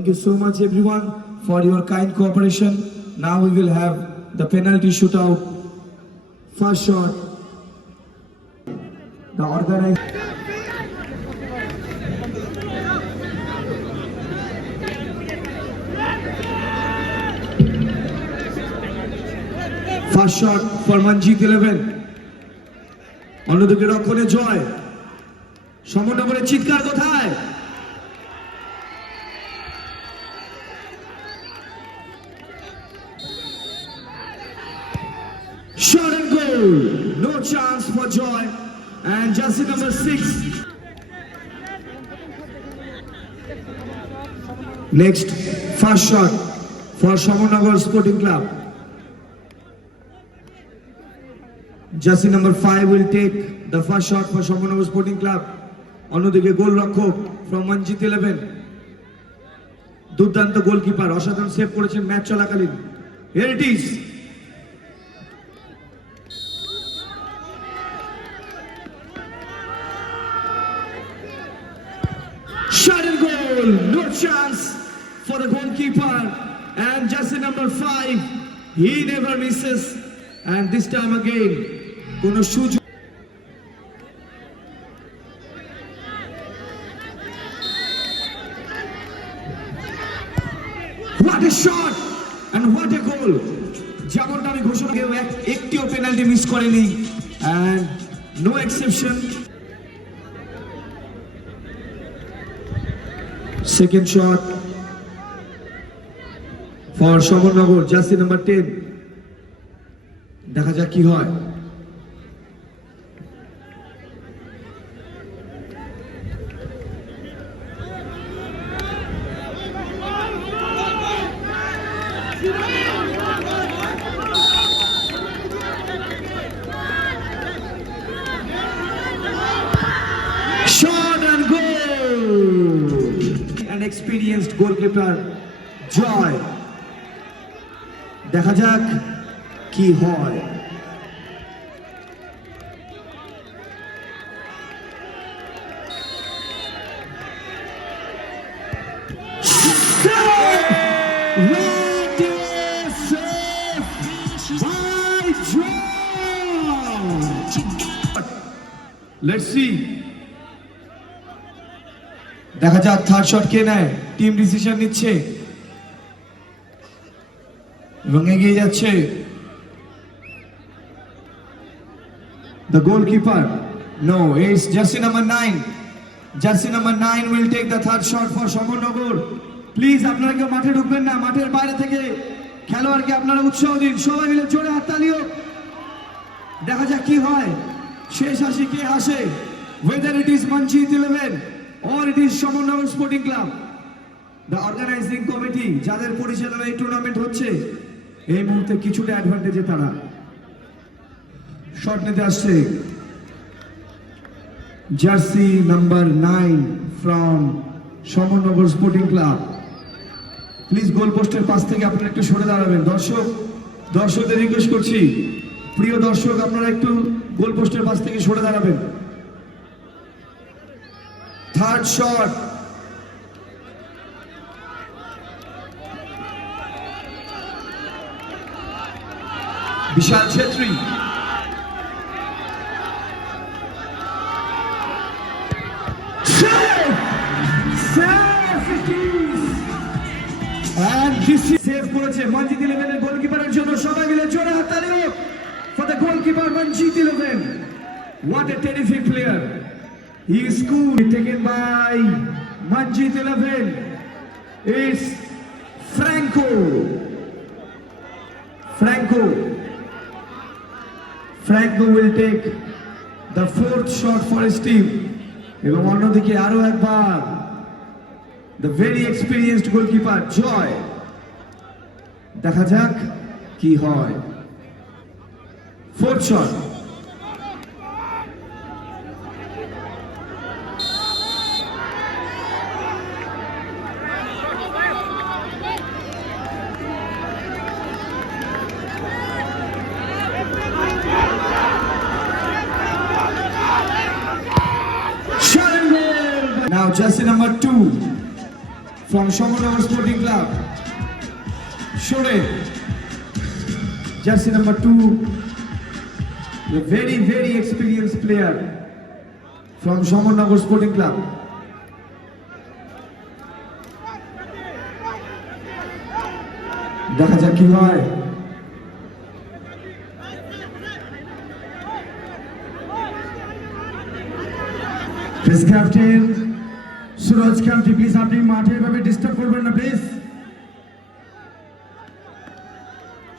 Thank you so much everyone for your kind cooperation. Now we will have the penalty shootout. First shot. The organized. First shot for Manjeet 11. অন্যদিকে রক্ষণে জয়। সমন্বয়ের চিৎকার কোথায়? Shot and goal. No chance for Joy. And jersey number 6. Next, first shot for Shamonagar Sporting Club. Jersey number 5 will take the first shot for Shamonagar Sporting Club. অন্যদিকে গোল রক্ষক from Manjeet 11. দুর্দান্ত গোলকিপার, অসাধারণ সেভ করেছেন ম্যাচ চলাকালীন। Here it is. Shot and goal, no chance for the goalkeeper, and jersey number 5, he never misses, and this time again, kono sujog. What a shot and what a goal! যেমনটা আমি ঘোষণা কেউ একটিও penalty miss করেনি, and no exception. Second shot for Shamonagar, jersey number 10. দেখা যাক কি হয়। Shot and goal! An experienced goalkeeper Joy. দেখা যাক কি হয়। Let's see. দেখা যাক থার্ড শট কে নেয়। টিম ডিসিশন নিচ্ছে এবং এগিয়ে যাচ্ছে। The goalkeeper, no, it's jersey number 9. Jersey number 9 will take the third shot for Shamonagar. Please, আপনারা কেউ মাঠে ঢুকবেন না, মাঠের বাইরে থেকে খেলোয়াড়কে আপনারা উৎসাহ দিন। সবাই মিলে জোরে হাততালি হোক। দেখা যাক কি হয়, শেষ হাসি কে হাসে। Whether it is Manjeet 11 or it is Shamonagar Sporting Club, the organizing committee যাদের পরিচালনায় এই টুর্নামেন্ট হচ্ছে, এই মুহূর্তে কিছুটা অ্যাডভান্টেজে তারা। শট নিতে আসছে jersey number 9 from Shamonagar Sporting Club. Please goal পোস্টের পাশ থেকে আপনারা একটু সরে দাঁড়াবেন। দর্শকদের রিকোয়েস্ট করছি, প্রিয় দর্শক, আপনারা একটু গোল পোস্টের পাশ থেকে সরে দাঁড়াবেন। থার্ড শট, বিশাল ছেত্রী। সেভ করেছে Manjeet 11 এর গোলকিপারের জন্য। সবাই মিলে জোরে হাততালি হোক for the goalkeeper Manjeet 11. What a terrific player. He is cool. Taken by Manjeet 11. It's Franco. Franco will take the fourth shot for his team. এবং অন্যদিকে আরো একবার the very experienced goalkeeper Joy. দেখা যাক কি হয়। Fourth shot. Now jersey number 2 from Shomonagar Sporting Club. Shore, jersey number 2, a very experienced player from Shomonagar Sporting Club. দেখা যাক কি হয়। Please captain Suraj Kamti, please আপনি মাঠে এভাবে ডিস্টার্ব করবেন না please.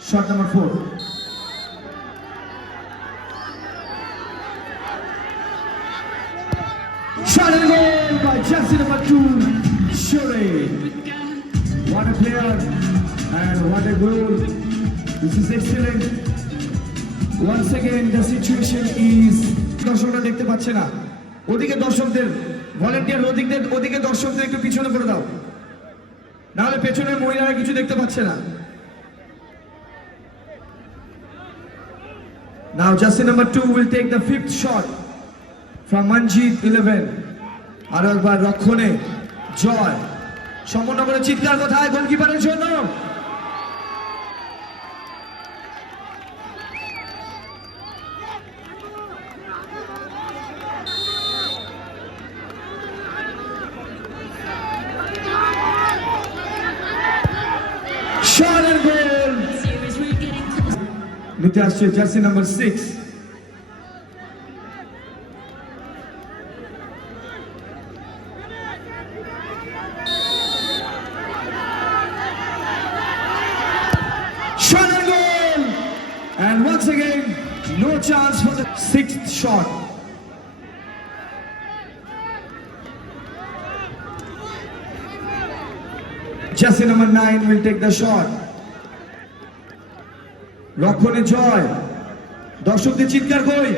Shot number 4. Shot and goal by jersey number 2, Shure. What a player and what a goal. This is excellent. Once again the situation is দর্শকরা দেখতে পাচ্ছে না, ওদিকে দর্শকদের ভলান্টিয়ার ওদিকে দর্শকদের একটু পিছনে করে দাও, নাহলে পেছনের মহিলারা কিছু দেখতে পাচ্ছে না। Now jersey number 2 will take the 5th shot from Manjeet 11. আর একবার রক্ষণে জয়। সমনগরের চিৎকার কোথায় গোলকিপারের জন্য? Shot and goal. নিতে আসছে jersey number 6। Shot and goal. And once again, no chance for the 6th shot. Jersey number 9 will take the shot. রক্ষণে জয়, দর্শকদের চিৎকার কই?